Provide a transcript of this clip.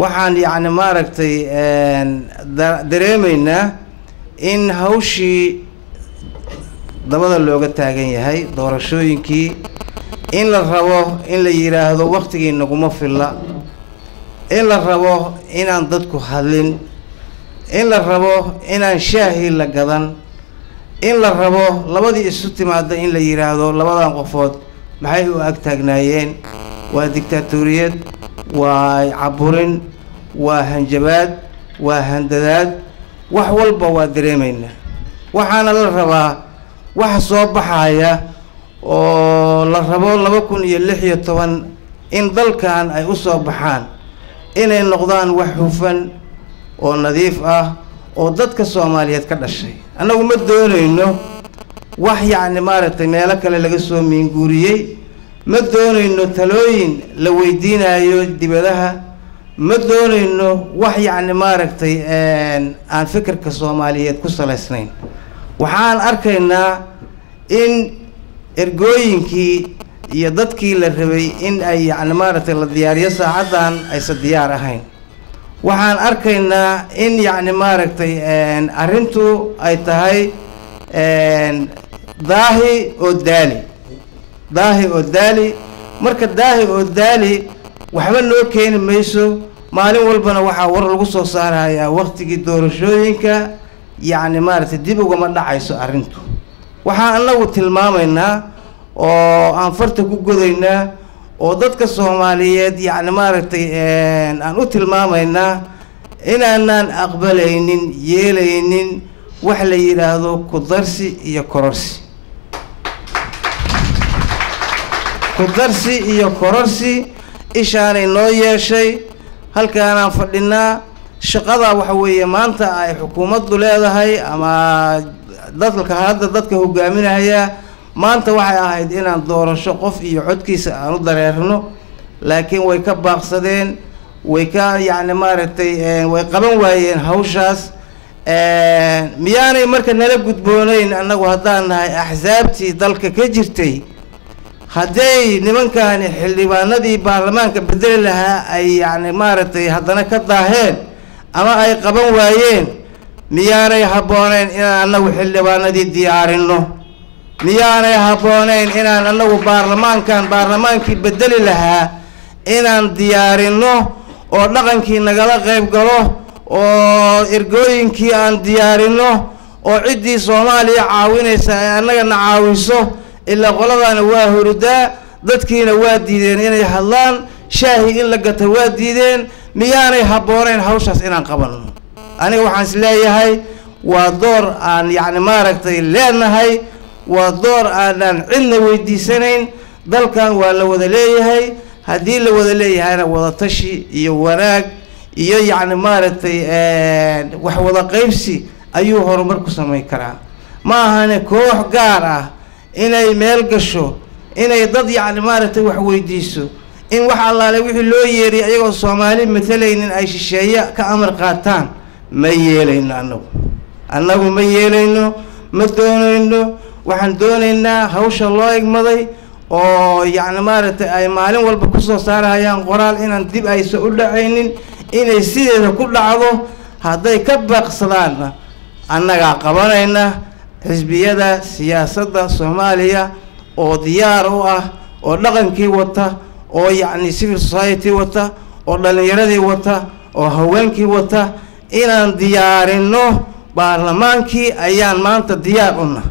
waxaan yacni maaragtay dareemaynaa in hawshii dabada looga taagan yahay doorashooyinkii in la rabo in la yiraahdo waqtigii naguma filla in la rabo inaan dadku hadlin in la rabo inaan shaahi la gadan in la rabo labadii isu timaada in la yiraahdo labadan qofood maxay u ag taagnaayeen waa dictatoriyad waa caburin waa hanjabaad waa handadaad wax walba waa dareemaynaa waxaana la rabaa wax soo baxaya oo la rabo 2016 in dalkan ay u soo baxaan inay noqdaan wax hufan oo nadiif ah oo dadka Soomaaliyeed ka dhashay anagu ma doonayno wax yacni maaragtay meelo kale laga soo miinguuriyay ma doonayno talooyin la weydiinayo dibadaha ma doonayno wax yacni maaragtay aan fikirka Soomaaliyeed ku salaysnayn waxaan arkaynaa in ergooyinkii iyo dadkii la rabay in ay yacni maaragtay la diyaariyo saacadan aysan diyaar ahayn waxaan arkaynaa in yacni maaragtay arrintu ay tahay daahi oo daali marka daahi oo daali waxba noo keeni mayso maalin walbana waxaa war lagu soo saarayaa waqtigii doorashooyinka yacni maaragtay dib ugama dhacayso arrintu waxaan anagu tilmaamaynaa oo aan farta ku godaynaa oo dadka Soomaaliyeed yacni maaragtay aan u tilmaamaynaa inaanan aqbalaynin yeelaynin wax la yiraahdo ku darsi iyo kororsi ishaanay noo yeeshay halkaanaan fadhinaa shaqada waxa weeye maanta ay xukuumaddu leedahay ama dadka hogaaminaya maanta waxay ahayd inaan doorasho qof iyo codkiisa aan u dareerno laakiin way ka baaqsadeen way ka yacni maaragtay way qaban waayeen hawshaas miyaanay marka nala gudboonayn annagu haddaan nahay axsaabtii dalka ka jirtay hadday nimankaani xildhibaanadii baarlamaanka bedeli lahaa ay yacni maaragtay haddana ka daaheen ama ay qaban waayeen miyaanay habboonayn inaan annagu xildhibaanadii diyaarinno miyaanay habboonayn inaan annagu baarlamaankii bedeli lahaa inaan diyaarinno oo dhaqankii nagala qayb galo oo ergooyinkii aan diyaarinno oo ciddii Soomaaliya caawinaysa ay annagana caawiso ilaa qoladana waa hurdaa dadkiina waa diideen inay hadlaan shaahi in la gato waa diideen miyaanay habboonayn hawshaas inaan qabanno aniga waxaan is leeyahay waa door aan yacni maaragtay leenahay waa door aanan cidna weydiisanayn dalkan waa la wada leeyahay haddii la wada leeyahayna wada tashi iyo wanaag iyo yacni maaragtay wax wada qaybsi ayuu horumar ku samayn karaa ma ahane koox gaar ah inay meel gasho inay dad yacni maaragtay wax weydiiso in wax allaale wixii loo yeeriy ayagoo Soomaali matalaynin ay shisheeye ka amar qaataan ma yeelayno annagu ma yeelayno ma doonayno waxaan doonaynaa hawsha loo egmaday oo yacni maaragtay ay maalin walba ku soo saarayaan qoraal inaan dib aysan u dhacaynin inay sideeda ku dhacdo hadday ka baaqsadaanna annagaa qabanayna xisbiyada siyaasadda Soomaaliya oo diyaar u ah oo dhaqankii wata oo yacni civil society wata oo dhalinyaradii wata oo haweenkii wata inaan diyaarinno baarlamaankii ayaan maanta diyaar u nahay